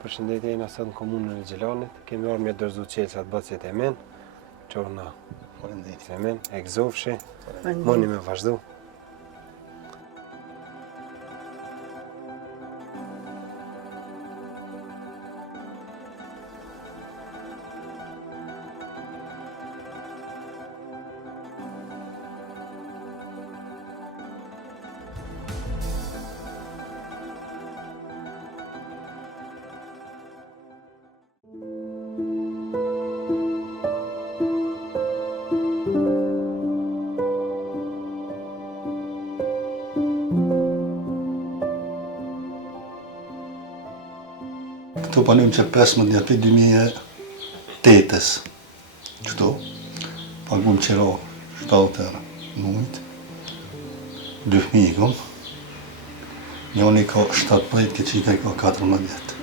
Përshëndetje, jena sot në komunën e Gjelanit. Kemi marrë me dorëzu qelçat bacet e men. Çorna. Faleminderit. E men, e gëzofshi. Moni me vazhdu. Këtu panim që 15 pi 2008-ës. Këtu, pagum qëra 7 erë mujt, 2 fëmijë kom, njoni ka 17, ke qika i ka 14 vjetë.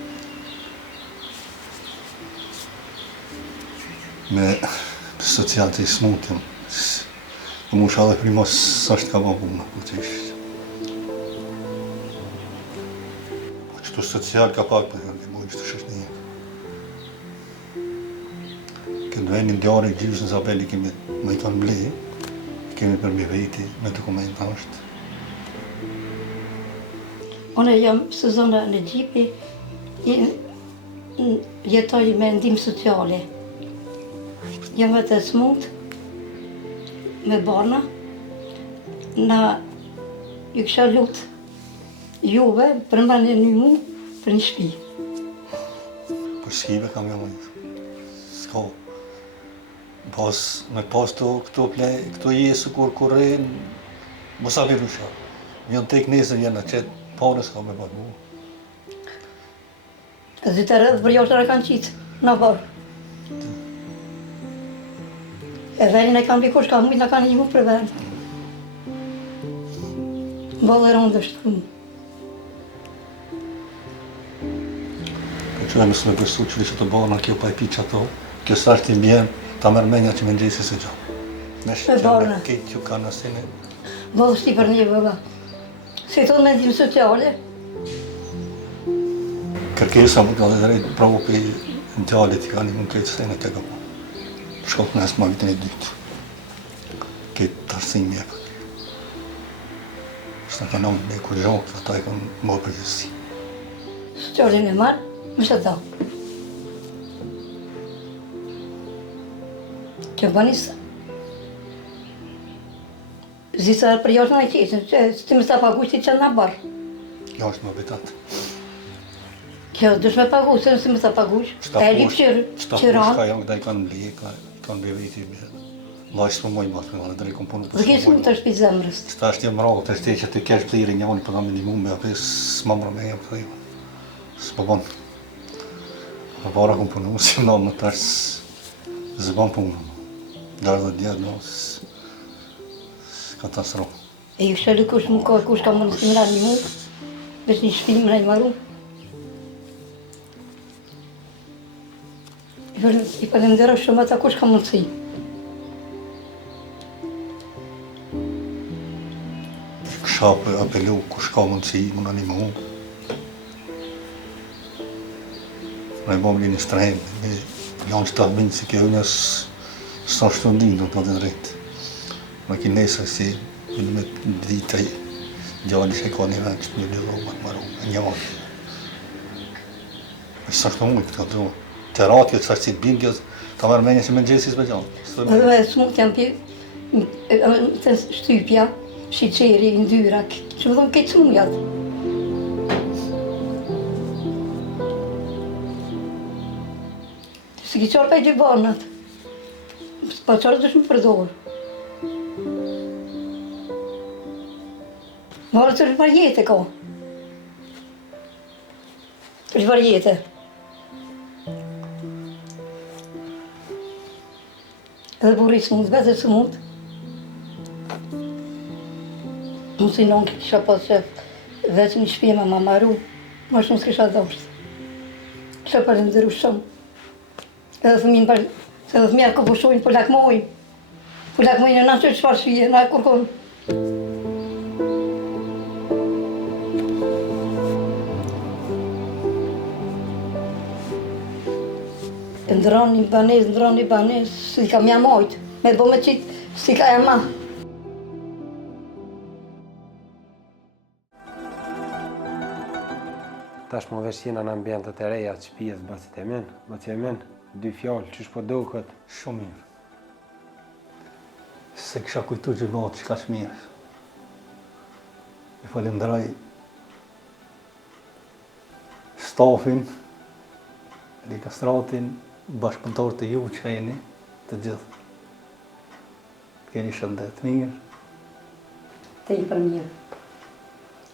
Me social të i smutëm, mu shë dhe primos së është ka babuna, ku që ishtë. Qëtu social ka pak për jërë, mu ishtë shështë një. Këndë venin djarë i gjyës në Zabeli kemi me i kanë blej, kemi për mi vejti me dokumenta është. Unë jam Suzana në Gjipi, jetoj me ndihmë sociale. Jam vetë smut, me barna, na ju kisha lutë juve për mbani një mu për një shpi. Për shkive kam jam s'ka. Me pas këto jesu kur rejnë, mos a virusha. Njën tek nesër jena qëtë, panës ka me bërë mu. Zyte rëdhë për joshtë në kanë qitë, në barë. E venin e kanë bikush, ka mujtë në kanë një mu për venë. Bëllë e rëndë është këmë. Që e mësë me përsu që vishë të barna kjo pa i pi që ato, kjo sashtë i mbjen, ta mërmenja që me ndjesi se gjo. Me barna. Këtë që kanë asine. Bëllë shti për një bëga. Se tonë me ndihmë sociale. Kërkesa më ka dhe drejtë pravo për në tjallit i ka një mund këtë sene të ka po. Shkot në esma vitin e dytë. Këtë të arsim mjekët. Shtë në kanë me kur zhokë, ata e kanë më përgjësi. Socialin e marë, më shë ta. Që banisë. Zisa për jashtë në qesën, që ti më sta pagu që që në barë. Jashtë më betat. Kjo dush me pagu, se nësi më sta pagu, e li qërë, qëranë. Ka janë këta i kanë mli, kanë beviti, lajshë për mojë matë, në dhe i kom punu për shumë mojë. Dhe kësë më të shpi zemrës. Qëta është jem rogë, të shte që të kesh pliri njoni për da minimum, me apes s'ma mërë me jem të dhejma. S'po banë. Në vara kom punu, si më në tash zë banë punu. Darë dhe djetë, no, s'katastrofë. E ju shëllë kush ka mundë si mëra një mu, veç një shpi mëra një maru. I përndera shumë ata kush ka mundësi. Kësha për apelu kush ka mundësi, mëna një mu. Në e bom një strehemi, janë që ta minë si kjo njës s'ta shtu ndinë, do të dhe drejtë. Në ki nesër si, me dita i gjalli që e ka një vend që të një roma të maru, e një vanë. E s'ta shtu mujtë këtë do. Të ratë kjo të sashtë si të binë kjo, ta mërë menje si me gjesis me gjallë. Edhe me smut jam pi, të shtypja, shiqeri, ndyrak, që më thonë këtë smujat. Si ki qarë pa i dy barnat, pa qarë dush më përdorë. Marë të rëpar jetë ka. Të rëpar jetë. Edhe burri së mundë, vetë së mundë. Më si nënë kisha pas që vetë një shpje me ma maru, ma shumë s'kisha dhashtë. Kisha përndëru shumë. Edhe fëmijën se edhe fëmija ku pushojnë për lakmojnë. Për lakmojnë në që qëfar shpje, në kur konë. Ndroni banes, si ka mja mojt. Me bo me qitë, si ka e ma. Tash më vesh jena në ambientet e reja që pijet bacit e men, 2 fjallë, qysh po do këtë? Shumë mirë. Se kisha kujtu gjëmatë që ka shmirë. I falenderoj stafin, likastratin, bashkëpunëtor të ju që jeni të gjithë. Keni shëndet mirë. Te i për mirë.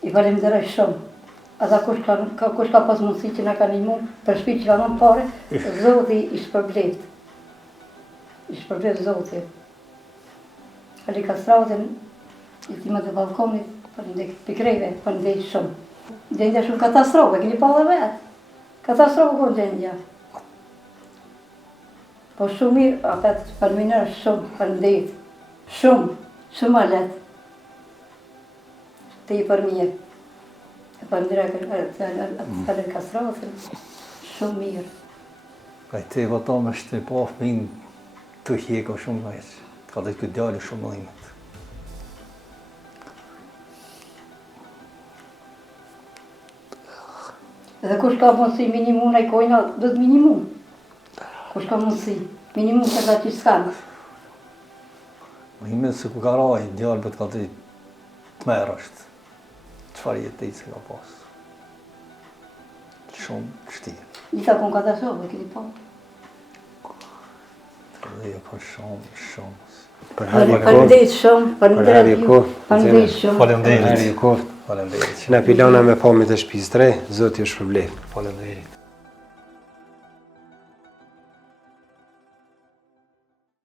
I falenderoj shumë. Ata kush ka pas mundësi që na ka ndihmu, për shpi që ka dhënë pare, Zoti i shpërblet. I shpërblet Zoti. Likastratin, i timat e balkonit, falenderoj pikreve, falenderoj shumë. Gjendja shumë katastrofë, keni pa dhe vetë. Katastrofë ko gjendja. Po shumë mirë, apet përminër shumë, falenderoj. Shumë ma letë. Te i për mirë. E falenderoj katastrofën, shumë mirë. Ka i te vëta me shtë pa fëmin të hjeko shumë veç. Ka dhe këtë djali shumë mëllimet. Edhe kush ka mundësi minimum në i kojna, do të minimum. Kush ka mundësi, minimum se da që s'kanë. Mëllimet se ku ka raj, djali për të ka të merë është. Qëfar jetë se ka pasë. Shumë kështirë. Njësa kon katastrofë, këti po. Të dhe jo ka shumë. Falenderoj shumë, falenderoj ju. Falenderoj shumë. Faleminderit. Faleminderit. Faleminderit. Që na pilona me pamjet e shtëpisë 3, Zoti ju shpërblet. Faleminderit.